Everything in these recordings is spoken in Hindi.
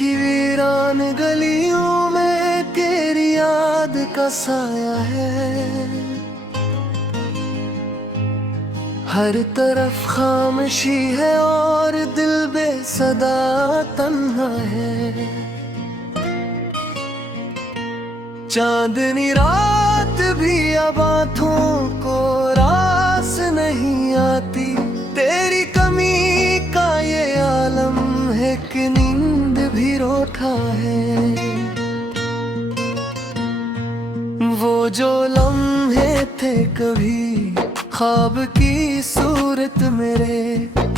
की वीरान गलियों में तेरी याद का साया है। हर तरफ खामोशी है और दिल बेसदा तन्हा है। चांदनी रात भी अब आँखों को रास नहीं आती। तेरी कमी का ये आलम है कि नींद भी रोता है। वो जो लम्हे थे कभी ख्वाब की सूरत मेरे,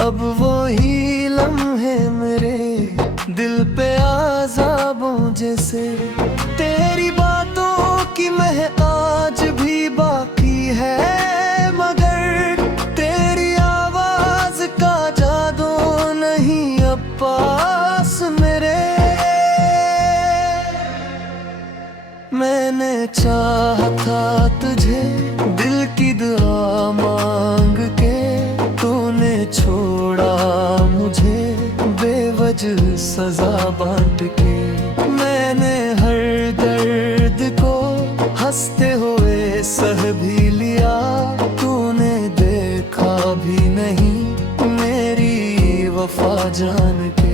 अब वो ही लम्हे मेरे दिल पे आज़ाबों जैसे। तेरी बातों की महक आज भी बाकी है, मगर तेरी आवाज का जादू नहीं अब पास मेरे। मैंने चाहा था तुझे दिल की दुआ मांग के, तूने छोड़ा मुझे बेवजह सजा बांट के। मैंने हर दर्द को हंसते हुए सह भी लिया, तूने देखा भी नहीं मेरी वफा जान के।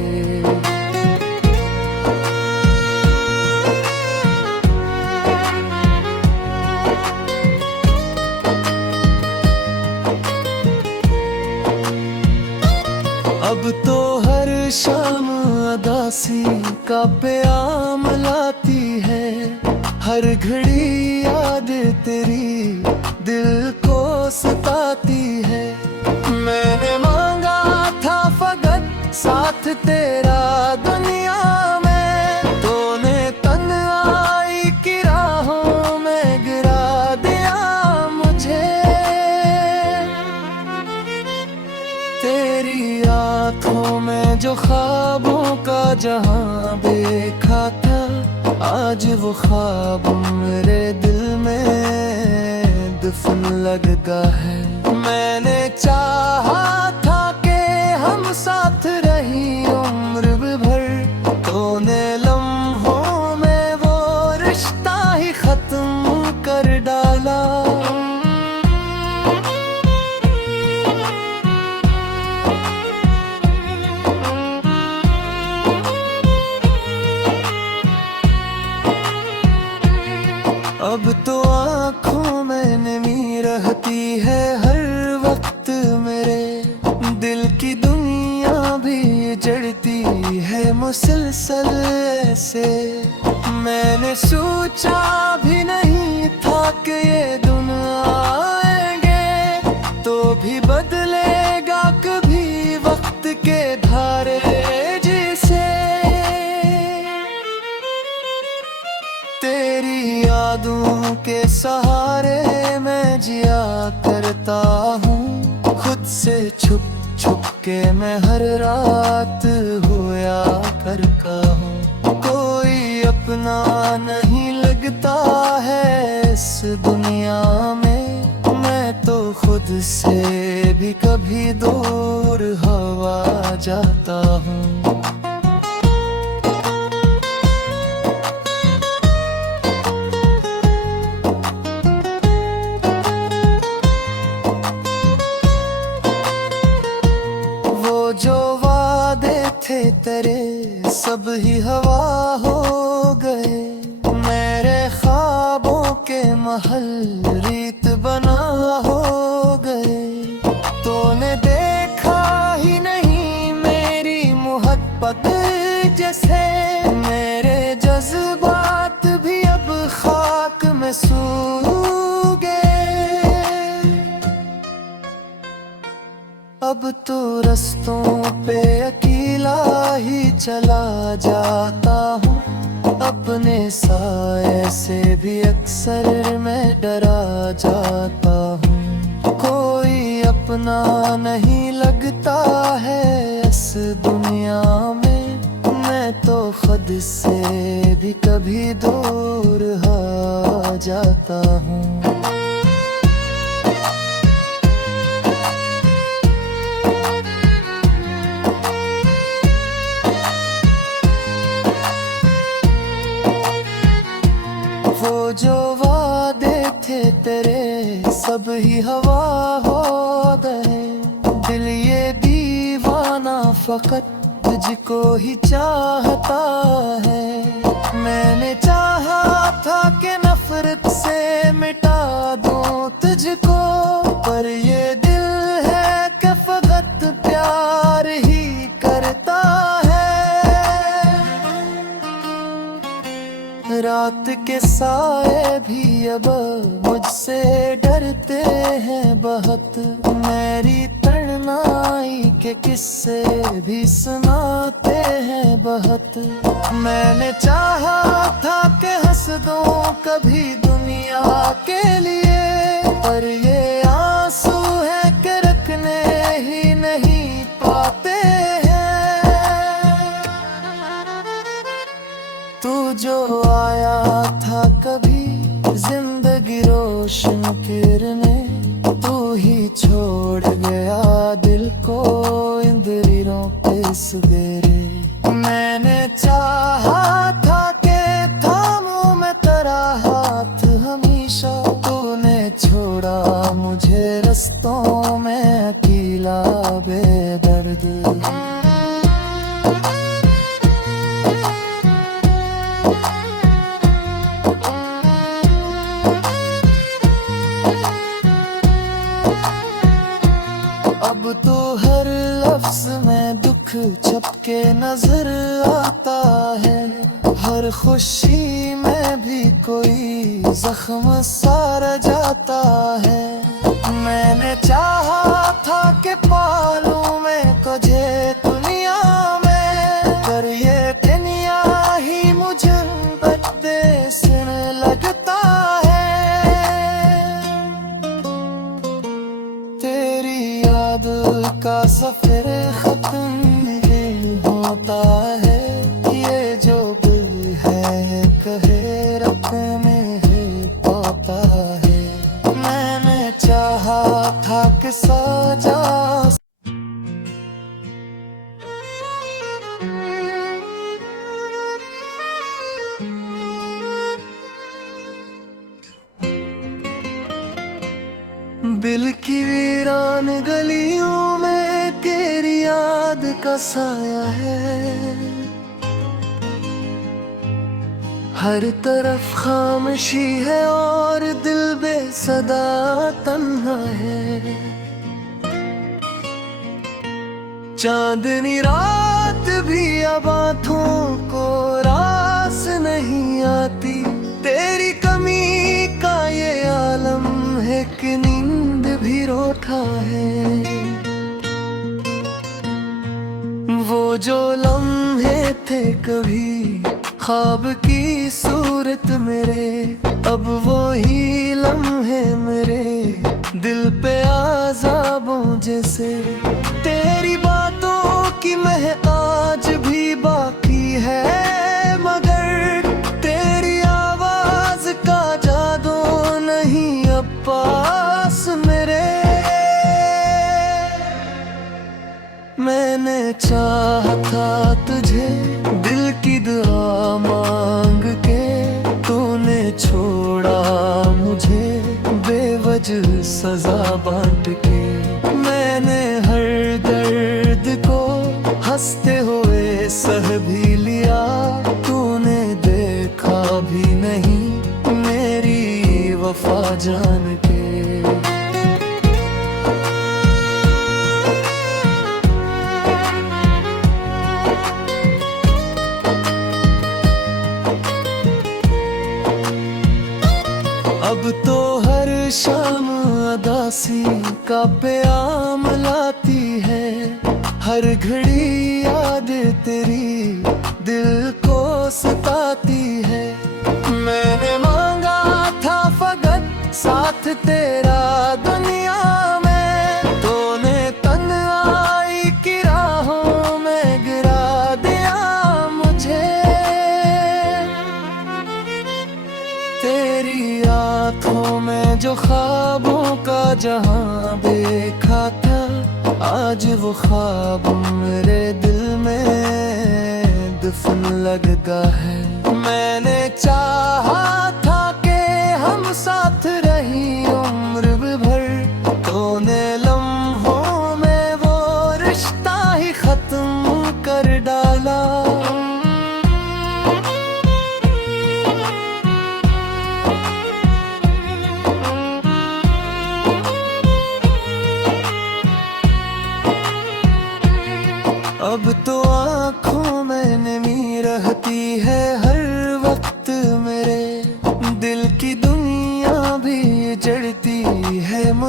अब तो हर शाम अदासी का प्याम लाती है। हर घड़ी याद तेरी दिल को सताती है। मैंने मांगा था फकत साथ तेरा दुनिया में, तूने तन्हाई की राहों में गिरा दिया मुझे। तेरी आँखों में जो ख्वाबों का जहां देखा था, आज वो ख्वाब मेरे दिल में दफन लगता है। मैंने चाहा था कि हम साथ रही उम्र भर, तूने लम्हों में वो रिश्ता ही खत्म कर डाला। अब तो आँखों में नमी रहती है हर वक्त मेरे, दिल की दुनिया भी जड़ती है मुसलसल ऐसे। मैंने सोचा भी नहीं था कि ये दिन आएंगे, तो भी बदलेगा कभी वक्त के धारे जैसे। तेरी यादों के सहारे मैं जिया करता हूँ, खुद से छुप छुप के मैं हर रात होया करता हूँ। कोई अपना नहीं लगता है इस दुनिया में, मैं तो खुद से भी कभी दूर हवा जाता हूँ। जो वादे थे तेरे सब ही हवा हो गए, मेरे ख्वाबों के महल रीत बना हो गए। तूने देखा ही नहीं मेरी मोहब्बत जैसे, मेरे जज्बात भी अब खाक में सूख गए। अब तो रस्तों पे अकेला ही चला जाता हूँ, अपने साए से भी अक्सर मैं डरा जाता हूँ। कोई अपना नहीं लगता है इस दुनिया में, मैं तो खुद से भी कभी दूर हो जाता हूँ। जो वादे थे तेरे सब ही हवा हो गए। दिल ये दीवाना फकत तुझको ही चाहता है। मैंने चाहा था कि नफरत से मिटा दूं तुझको, पर ये दिल है कि फकत प्यार ही करता है। रात के साए भी अब मुझसे डरते हैं बहुत, मेरी तड़नाई के किस्से भी सुनाते हैं बहुत। मैंने चाहा था कि हंस दूं कभी दुनिया के लिए, पर ये आंसू है कि रखने ही नहीं पाते हैं। तू जो आया था कभी जिंदगी रोशन करने, तू ही छोड़ गया दिल को इंद्रियों पे सवेरे। मैंने चाहा था कि थामूं मैं तेरा हाथ हमेशा, तूने छोड़ा मुझे रस्तों में अकेला बेदर्द। अब तो हर लफ्ज में दुख छपके नजर आता है, हर खुशी में भी कोई जख्म सारा जाता है। मैंने चाहा था कि पालूं मैं तुझे दुनिया में, पर ये दुनिया ही मुझे बददेसन लगता है। तेरी याद का सफर खत्म नहीं होता है, ये जो दिल है कहे रखने ही पाता है। मैंने चाहा था कि सजा दिल की वीरान गलियों में तेरी याद का साया है। हर तरफ खामोशी है और दिल बेसदा तन्हा है। चांदनी रात भी अब आँखों को रास नहीं आती, तेरी कमी का ये आलम है कि नींद भी रोता है। वो जो लम्हे थे कभी ख्वाब की सूरत मेरे, अब वो ही लम्हे मेरे दिल पे आज़ाबों जैसे। तेरी बातों की मह आज भी बाकी है, मगर तेरी आवाज का जादू नहीं अब पास मेरे। मैंने चाहा था तुझे दिल की दुआ मांग के, तूने छोड़ा मुझे बेवजह सजा बांट के। मैंने हर दर्द को हंसते हुए सह भी लिया, तूने देखा भी नहीं मेरी वफा जान के। अब तो हर शाम अदासी का प्याम लाती है, हर घड़ी याद तेरी दिल को सताती है। मैंने मांगा था फकत साथ तेरा दुनिया में, तूने तन्हाई की राहों में गिरा दिया मुझे। तेरी आँखों में जो ख्वाबों का जहां देखा था, आज वो ख्वाब मेरे दिल में दफन लगा है। मैंने चाहा था कि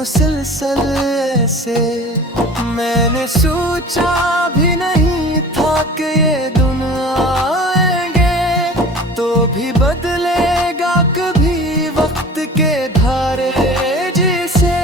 मुसलसल ऐसे। मैंने सोचा भी नहीं था कि ये दिन आएंगे, तो भी बदलेगा कभी वक्त के धारे जिसे।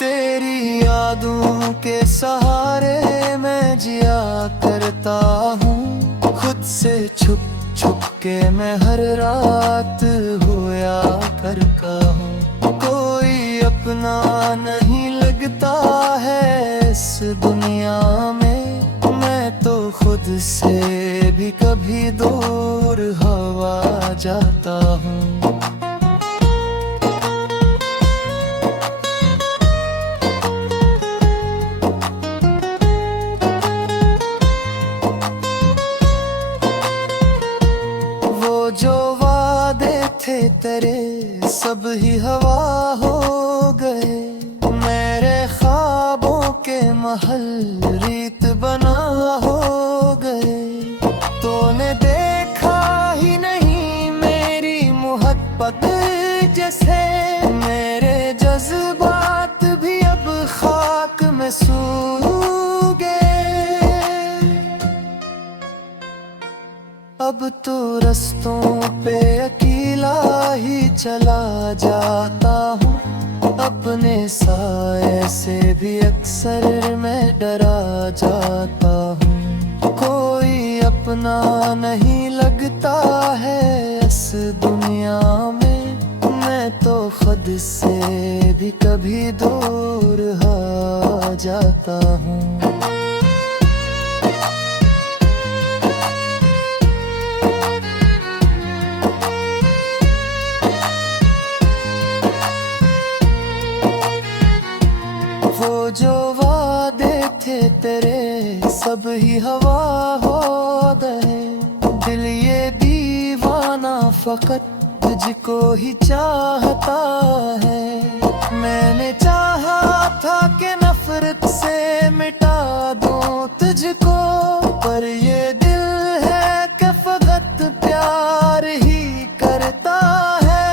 तेरी यादों के सहारे मैं जिया करता हूँ, खुद से छुप छुप के मैं हर रात होया करता हूँ। कोई अपना नहीं लगता है इस दुनिया में, मैं तो खुद से भी कभी दूर हवा जाता हूँ। जो वादे थे तेरे सब ही हवा हो गए, मेरे ख्वाबों के महल रीत बना हो गए। तूने देखा ही नहीं मेरी मोहब्बत जैसे, मेरे जज्बात भी अब खाक में सूख गए। अब तो रस्तों पे अकेला ही चला जाता हूँ, अपने साए से भी अक्सर मैं डरा जाता हूँ। कोई अपना नहीं लगता है इस दुनिया में, मैं तो खुद से भी कभी दूर हो जाता हूँ। वो जो वादे थे तेरे सब ही हवा हो गए, दिल ये दीवाना फकत तुझको ही चाहता है। मैंने चाहा था कि नफरत से मिटा दूं तुझको, पर ये दिल है कि फकत प्यार ही करता है।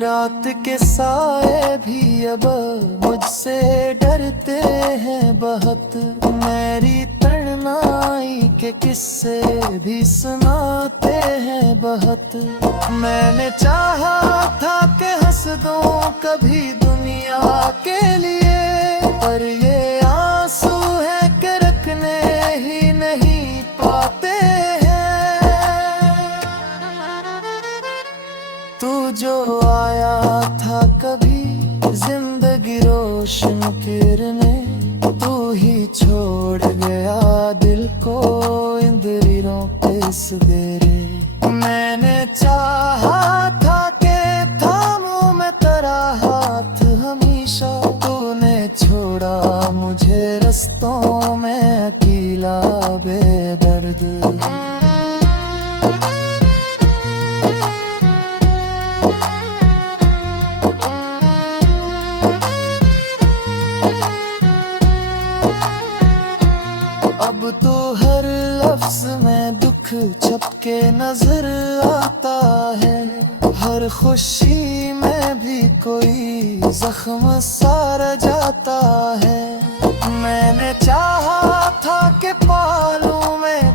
रात के साए भी अब मुझसे डरते हैं बहुत, मेरी तड़नाई के किस्से भी सुनाते हैं बहुत। मैंने चाहा था कि हंस दूं कभी दुनिया के लिए, पर ये आंसू है कि रखने ही नहीं पाते हैं। तू जो आया था कभी जिंदगी रोशन करने, तू ही छोड़ गया दिल को इंद्रियों पे सवेरे। मैंने चाहा था कि थामूं मैं तेरा हाथ हमेशा, तूने छोड़ा मुझे रस्तों में अकेला बेदर्द। अब तो हर लफ्ज में दुख छपके नजर आता है, हर खुशी में भी कोई जख्म सार जाता है। मैंने चाहा था कि पालूं मैं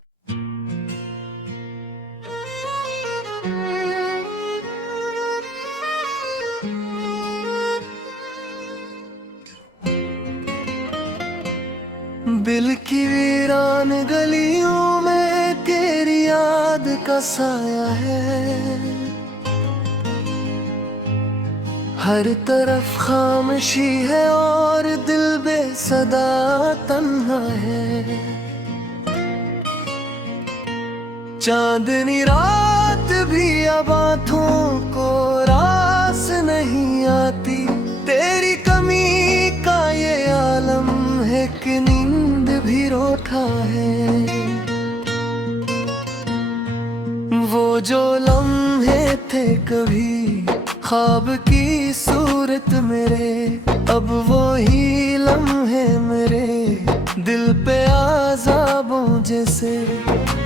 दिल की वीरान गलियों में तेरी याद का साया है। हर तरफ खामोशी है और दिल बेसदा तन्हा है। चांदनी रात भी अब आँखों को रास नहीं आती, तेरी कमी का ये आलम है कि नींद भी रोता है। वो जो लम्हे थे कभी ख्वाब की सूरत मेरे, अब वो ही लम्हे मेरे दिल पे आज़ाबों जैसे।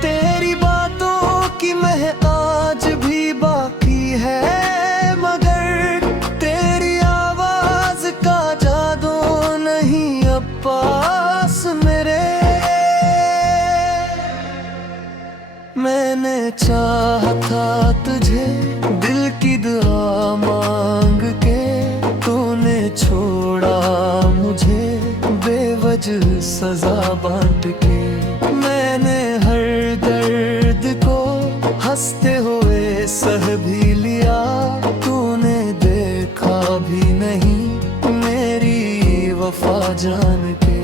तेरी बातों की मैं आज चाहा था तुझे दिल की दुआ मांग के, तूने छोड़ा मुझे बेवजह सजा बांट के। मैंने हर दर्द को हंसते हुए सह भी लिया, तूने देखा भी नहीं मेरी वफा जान के।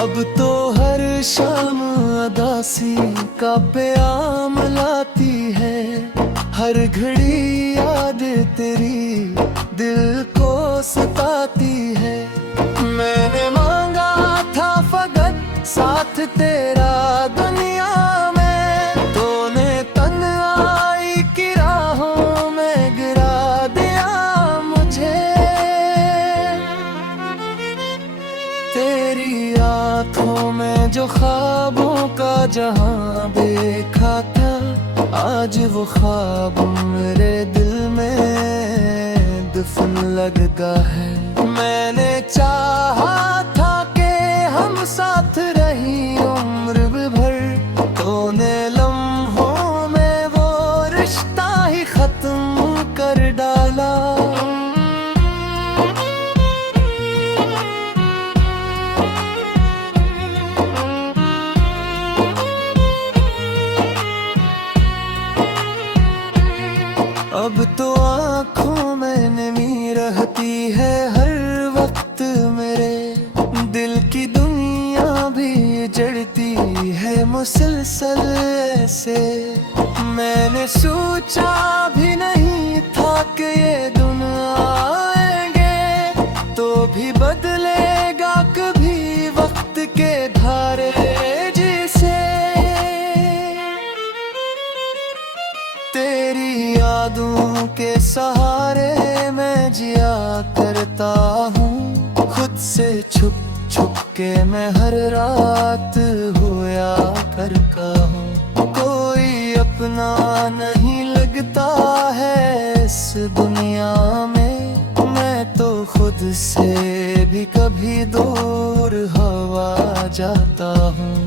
अब तो हर शाम अदासी का प्याम लाती है, हर घड़ी याद तेरी दिल को सताती है। मैंने मांगा था फकत साथ तेरा दुनिया में, तूने तन्हाई की राहों में गिरा दिया मुझे। तेरी आँखों में जो ख्वाबों का जहां देखा था, आज वो ख्वाब मेरे दिल में दफन लगता है। मैंने चाहा था कि हम साथ रही उम्र भर, तूने लम्हों में वो रिश्ता ही खत्म कर डाला। अब तो आँखों में नमी रहती है हर वक्त मेरे, दिल की दुनिया भी जड़ती है मुसलसल ऐसे। मैंने सोचा भी नहीं था कि ये दिन आएंगे, तो भी बदलेगा कभी वक्त के धारे जैसे। तेरी यादों के सहारे मैं जिया करता हूँ, खुद से छुप छुप के मैं हर रात होया करता हूँ। कोई अपना नहीं लगता है इस दुनिया में, मैं तो खुद से भी कभी दूर हवा जाता हूँ।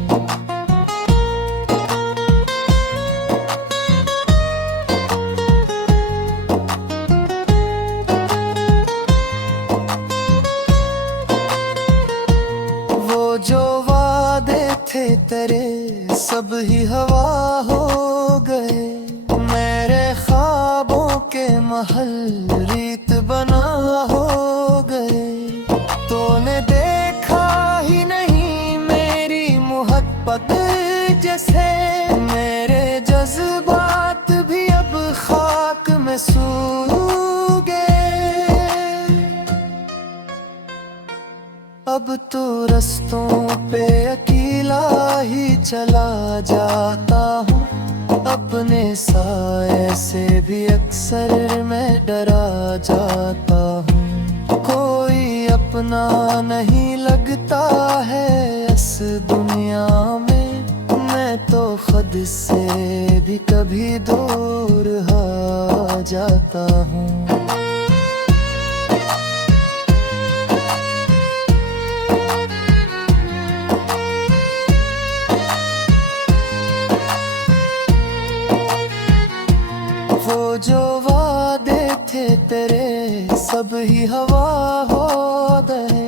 जो वादे थे तेरे सब ही हवा हो गए, मेरे ख्वाबों के महल रीत बना हो गए। तूने देखा ही नहीं मेरी मोहब्बत जैसे, मेरे जज्बात भी अब खाक में सूख गए। अब तो रस्तों पे अकेला ही चला जाता हूँ, अपने साए से भी अक्सर मैं डरा जाता हूँ। कोई अपना नहीं लगता है इस दुनिया में, मैं तो खुद से भी कभी दूर हो जाता हूँ। वो जो वादे थे तेरे सब ही हवा हो गए,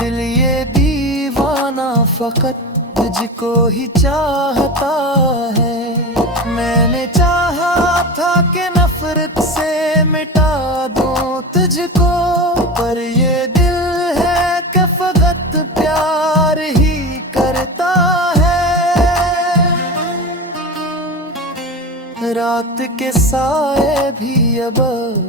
दिल ये दीवाना फकत तुझको ही चाहता है। मैंने चाहा था कि नफरत से मिटा दूं तुझको, पर ये दिल है कि फकत प्यार ही करता है। रात के साए भी अब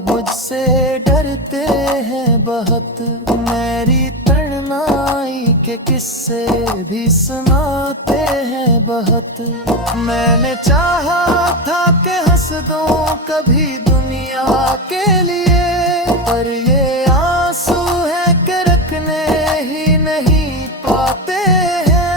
मुझसे डरते हैं बहुत, मेरी तन्हाई के किस्से भी सुनाते हैं बहुत। मैंने चाहा था कि हंस दूं कभी दुनिया के लिए, पर ये आंसू है कि रखने ही नहीं पाते हैं।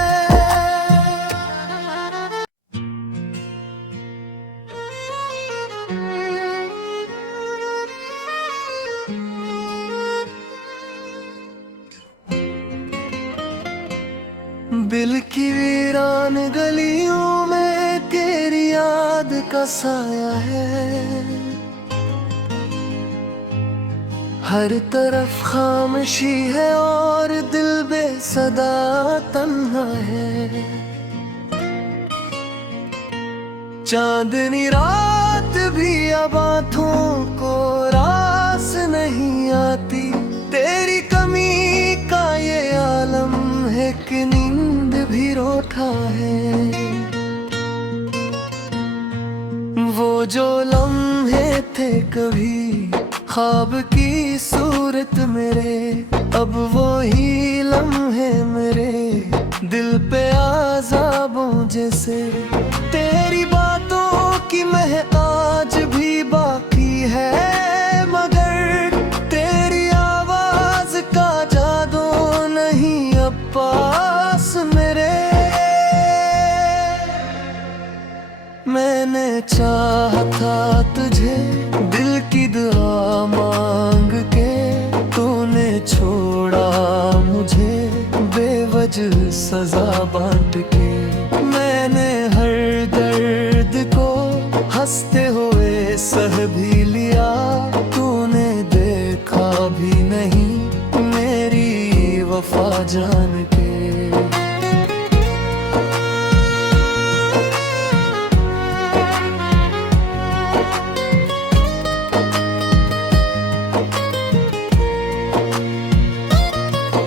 इन गलियों में तेरी याद का साया है, हर तरफ खामोशी है और दिल बेसदा तन्हा है। चांदनी रात भी अब आँखों को रास नहीं आती, तेरी कमी का ये आलम है कि नींद भी रोता है। वो जो लम्हे थे कभी ख्वाब की सूरत मेरे, अब वो ही लम्हे मेरे दिल पे आज़ाबों जैसे। तेरी बातों की महक आज भी बाकी है, मगर तेरी आवाज का जादू नहीं अब पास मेरे। मैंने चाहा था तुझे दिल की दुआ मांग के, तूने छोड़ा मुझे बेवजह सजा बांट के। मैंने हर दर्द को हंसते हुए सह भी लिया, तूने देखा भी नहीं मेरी वफा जान के।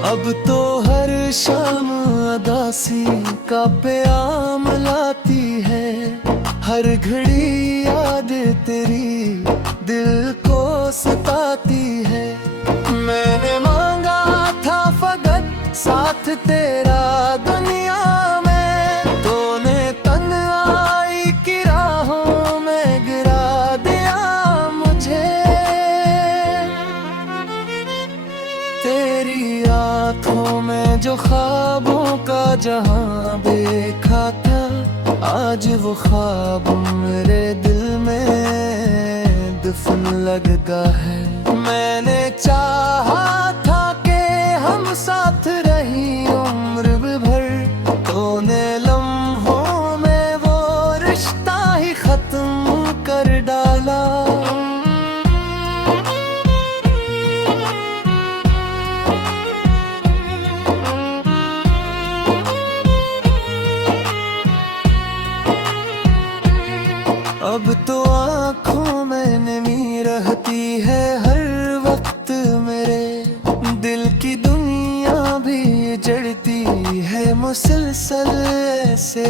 अब तो हर शाम अदासी का प्याम लाती है, हर घड़ी याद तेरी दिल को सताती है। मैंने मांगा था फकत साथ तेरा दुनिया में, तूने तन्हाई की राहों में गिरा दिया मुझे। तेरी आँखों में जो ख्वाबों का जहां देखा था, आज वो ख्वाब मेरे दिल में दफन लगता है। मैंने चाहा था कि हम साथ रही उम्र भर, तूने लम्हों में वो रिश्ता ही खत्म कर डाला। अब तो आँखों में नमी रहती है हर वक्त मेरे, दिल की दुनिया भी जड़ती है मुसलसल ऐसे।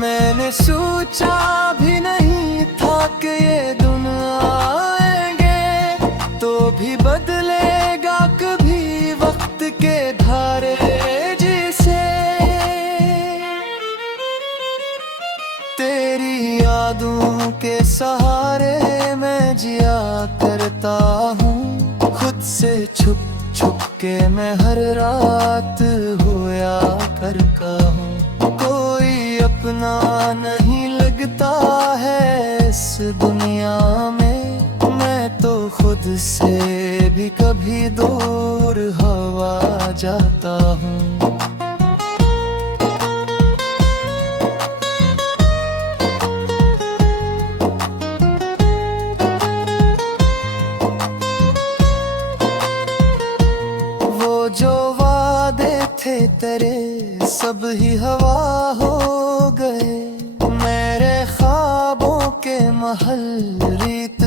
मैंने सोचा भी नहीं था कि ये दिन आएंगे, तो भी बदलेगा कभी वक्त के धारे जैसे। तेरी यादों के सहारे मैं जिया करता हूँ, खुद से छुप छुप के मैं हर रात होया करता हूँ। कोई अपना नहीं लगता है इस दुनिया में, मैं तो खुद से भी कभी दूर हवा जाता हूँ। जो वादे थे तेरे सब ही हवा हो गए, मेरे ख्वाबों के महल रीत